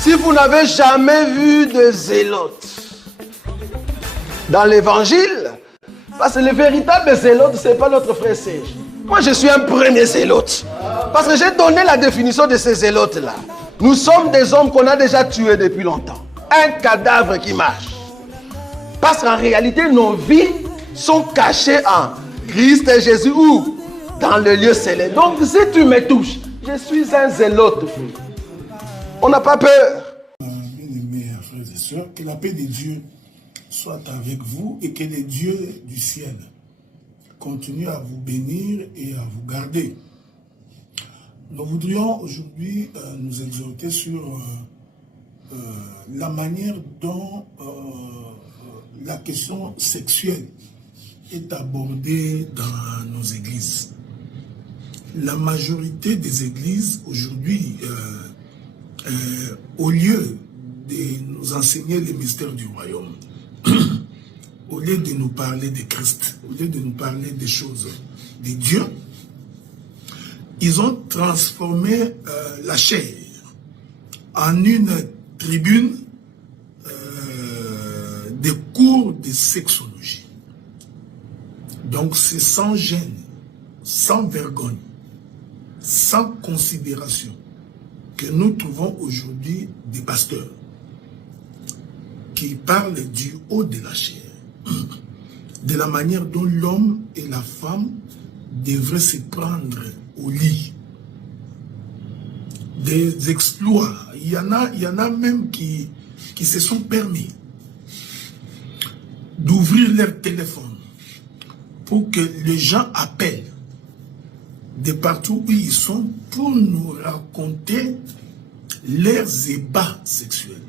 Si vous n'avez jamais vu de zélote dans l'évangile, parce que le véritable zélote, ce n'est pas notre frère Serge. Moi, je suis un premier zélote. Parce que j'ai donné la définition de ces zélotes-là. Nous sommes des hommes qu'on a déjà tués depuis longtemps. Un cadavre qui marche. Parce qu'en réalité, nos vies sont cachées en Christ et Jésus ou dans le lieu céleste. Donc, si tu me touches, je suis un zélote. On n'a pas peur. Bien-aimés frères et sœurs, que la paix de Dieu soit avec vous et que les dieux du ciel continuent à vous bénir et à vous garder. Nous voudrions aujourd'hui nous exhorter sur la manière dont la question sexuelle est abordée dans nos églises. La majorité des églises aujourd'hui, au lieu de nous enseigner les mystères du royaume, au lieu de nous parler de Christ, au lieu de nous parler des choses de Dieu, ils ont transformé la chair en une tribune des cours de sexologie. Donc c'est sans gêne, sans vergogne, sans considération que nous trouvons aujourd'hui des pasteurs qui parlent du haut de la chair, de la manière dont l'homme et la femme devraient se prendre au lit, des exploits. Il y en a même qui se sont permis d'ouvrir leur téléphone pour que les gens appellent de partout où ils sont pour nous raconter leurs ébats sexuels.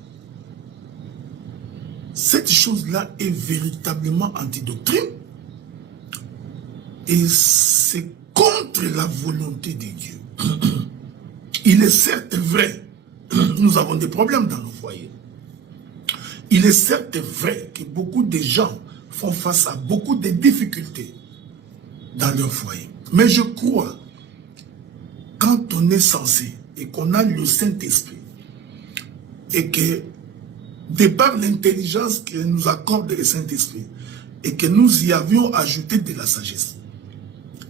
Cette chose-là est véritablement antidoctrine et c'est contre la volonté de Dieu. Il est certes vrai, nous avons des problèmes dans nos foyers. Il est certes vrai que beaucoup de gens font face à beaucoup de difficultés dans leur foyer. Mais je crois, quand on est censé et qu'on a le Saint-Esprit et que, de par l'intelligence que nous accorde le Saint-Esprit et que nous y avions ajouté de la sagesse,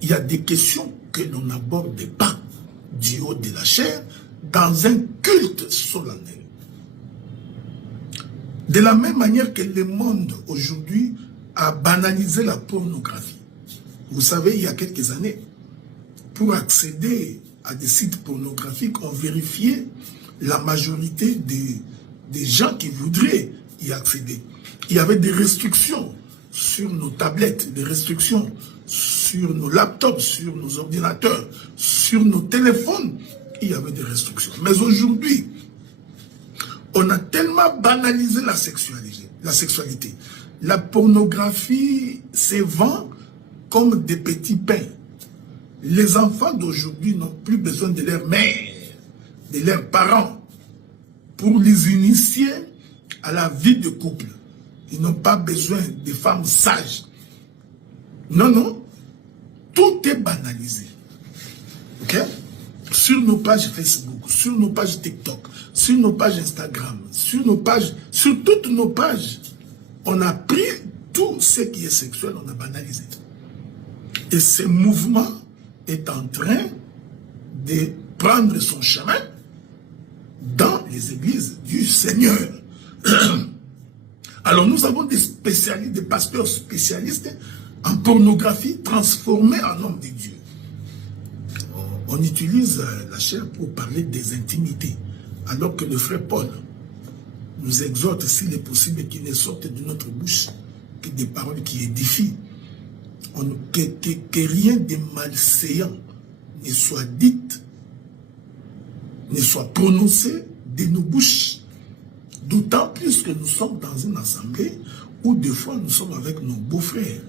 il y a des questions que l'on n'aborde pas du haut de la chair dans un culte solennel. De la même manière que le monde aujourd'hui a banalisé la pornographie. Vous savez, il y a quelques années, pour accéder à des sites pornographiques, on vérifiait la majorité des gens qui voudraient y accéder. Il y avait des restrictions sur nos tablettes, des restrictions sur nos laptops, sur nos ordinateurs, sur nos téléphones. Il y avait des restrictions. Mais aujourd'hui, on a tellement banalisé la sexualité. La pornographie se vend comme des petits pains. Les enfants d'aujourd'hui n'ont plus besoin de leur mère, de leurs parents, pour les initier à la vie de couple. Ils n'ont pas besoin de femmes sages. Non, non. Tout est banalisé. Ok? Sur nos pages Facebook, sur nos pages TikTok, sur nos pages Instagram, sur toutes nos pages, on a pris tout ce qui est sexuel, on a banalisé. Et ce mouvement est en train de prendre son chemin dans les églises du Seigneur. Alors nous avons des spécialistes, des pasteurs spécialistes en pornographie transformés en hommes de Dieu. On utilise la chair pour parler des intimités, alors que le frère Paul nous exhorte, s'il est possible, qu'il ne sorte de notre bouche que des paroles qui édifient. Que rien de malséant ne soit dit, ne soit prononcé de nos bouches. D'autant plus que nous sommes dans une assemblée où des fois nous sommes avec nos beaux-frères,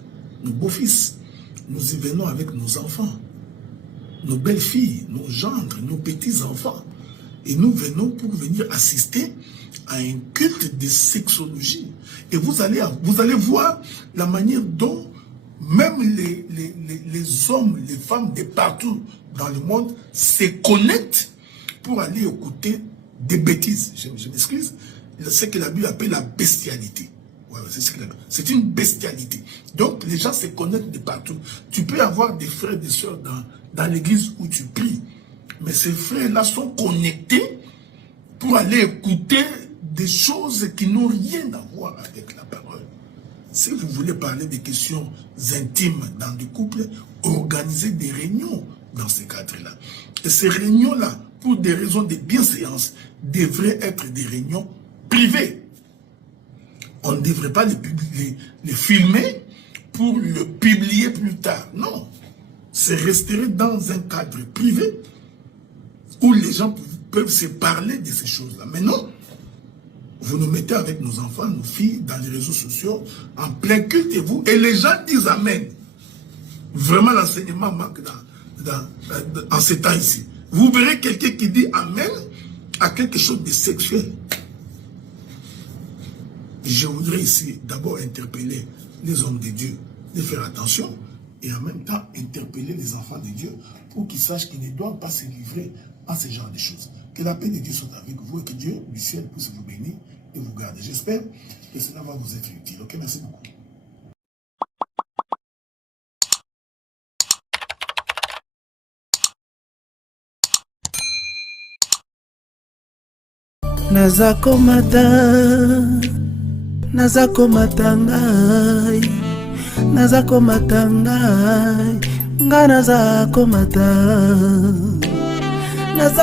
nos beaux-fils. Nous y venons avec nos enfants, nos belles-filles, nos gendres, nos petits-enfants. Et nous venons pour venir assister à un culte de sexologie. Et vous allez voir la manière dont même les hommes, les femmes de partout dans le monde se connectent pour aller écouter des bêtises. Je m'excuse. C'est ce que la Bible appelle la bestialité. Ouais, c'est une bestialité. Donc, les gens se connectent de partout. Tu peux avoir des frères et des sœurs dans l'église où tu pries. Mais ces frères-là sont connectés pour aller écouter des choses qui n'ont rien à voir avec la parole. Si vous voulez parler des questions intimes dans des couples, organisez des réunions dans ces cadres-là. Et ces réunions-là, pour des raisons de bienséance, devraient être des réunions privées. On ne devrait pas les filmer pour le publier plus tard. Non. C'est rester dans un cadre privé où les gens peuvent se parler de ces choses-là. Mais non, vous nous mettez avec nos enfants, nos filles, dans les réseaux sociaux, en plein culte et vous, et les gens disent Amen. Vraiment, l'enseignement manque en ces temps ici. Vous verrez quelqu'un qui dit Amen à quelque chose de sexuel. Je voudrais ici d'abord interpeller les hommes de Dieu de faire attention et en même temps interpeller les enfants de Dieu pour qu'ils sachent qu'ils ne doivent pas se livrer à ce genre de choses. Que la paix de Dieu soit avec vous et que Dieu du ciel puisse vous bénir et vous garder. J'espère que cela va vous être utile. Ok, merci beaucoup. Nazako matangai, nga nazako mata.